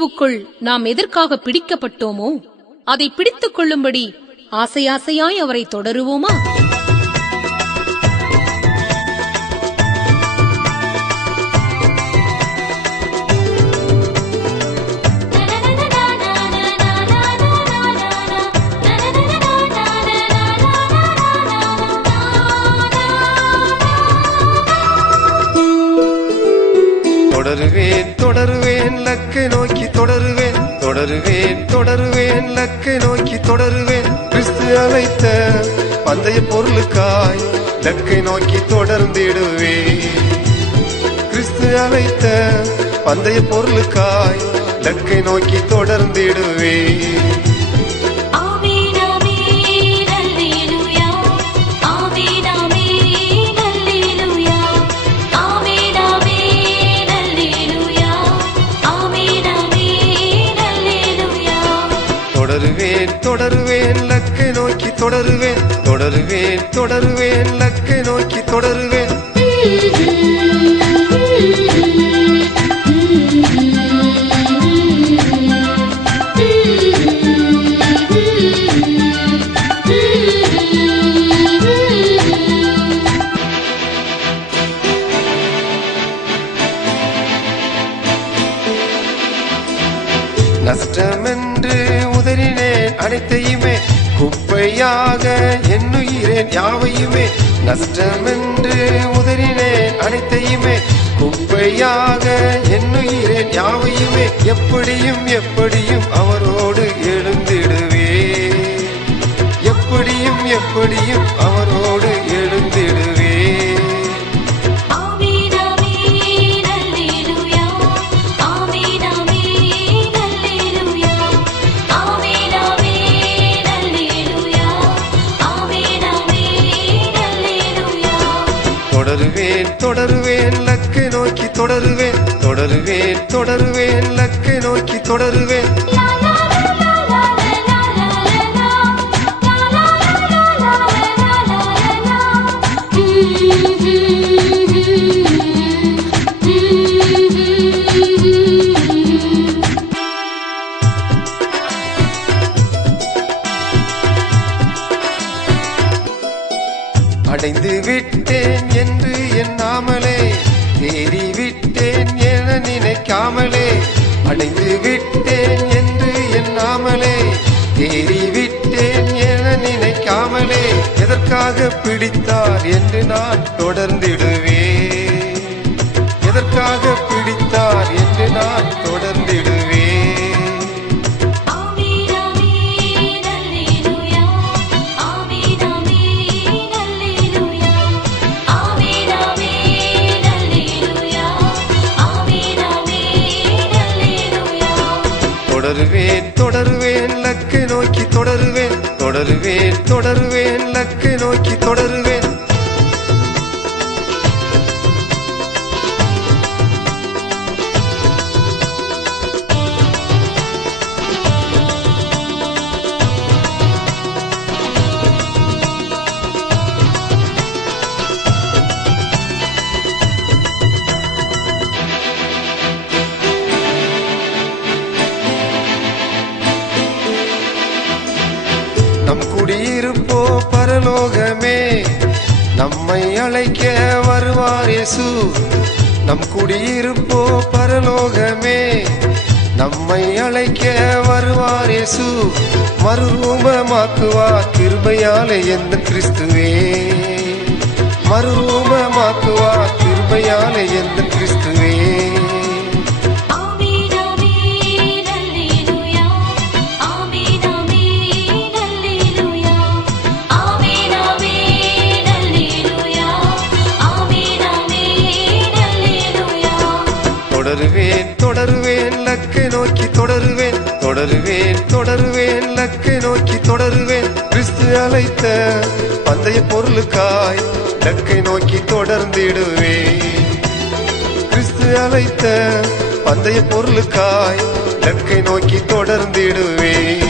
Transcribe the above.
இயேசுவுக்குள் நாம் எதற்காக பிடிக்கப்பட்டோமோ அதை பிடித்துக் கொள்ளும்படி ஆசை ஆசையாய் அவரை தொடருவோமா? தொடருவேன் தொடருவேன் லக்கை நோக்கி தொடருவேன், தொடருவேன் தொடருவேன் லக்கை நோக்கி தொடருவேன். கிறிஸ்து அழைத்த பந்தய பொருளுக்காய் லக்கை நோக்கி தொடர்ந்திடுவேன். கிறிஸ்து அழைத்த பந்தய பொருளுக்காய் லக்கை நோக்கி தொடர்ந்திடுவேன். தொடருவேன் தொடருவேன் லக்கை நோக்கி தொடருவேன், தொடருவேன் தொடருவேன் லக்கை நோக்கி தொடருவேன். நஷ்டமென்று உதறினேன் அனைத்தையுமே, குப்பையாக எண்ணுகிறேன் யாவையுமே. நஷ்டமென்று உதறினேன் அனைத்தையுமே, குப்பையாக எண்ணுகிறேன் யாவையுமே. எப்படியும் எப்படியும் அவரோடு எழுந்திடுவேன், எப்படியும் எப்படியும் அவரோடு எழுந்திடுவேன். தொடருவேன் தொடருவேன் லக்கை நோக்கி தொடருவேன், தொடருவேன் தொடருவேன் லக்கை நோக்கி தொடருவேன். அடைந்து விட்டேன் என்று எண்ணாமலே, தேறிவிட்டேன் என நினைக்காமலே. அடைந்து விட்டேன் என்று எண்ணாமலே, தேறிவிட்டேன் என நினைக்காமலே. எதற்காக பிடித்தார் என்று நான் தொடர்ந்திடுவேன், எதற்காக பிடித்தார் என்று நான் தொடர்ந்திடுவேன். தொடருவேன் தொடருவேன் லக்கை நோக்கி தொடருவேன், தொடருவேன் தொடருவேன் லக்கை நோக்கி தொடருவேன். நம் குடியிருப்போ பரலோகமே, நம்மை அழைக்க வருவார் இயேசு. நம் குடியிருப்போ பரலோகமே, நம்மை அழைக்க வருவார் இயேசு. மறுரூபமாக்குவார் கிருபையாலே எந்த கிறிஸ்துவே, மறுரூபமாக்குவார் கிருபையாலே எந்த கிறிஸ்துவே. தொடருவேன் தொடருவேன் லக்கை நோக்கி தொடருவேன், தொடருவேன் தொடருவேன் லக்கை நோக்கி தொடருவேன். கிறிஸ்து அழைத்த பந்தய பொருளுக்காய் லக்கை நோக்கி தொடர்ந்திடுவேன். கிறிஸ்து அழைத்த பந்தய பொருளுக்காய் லக்கை நோக்கி தொடர்ந்திடுவேன்.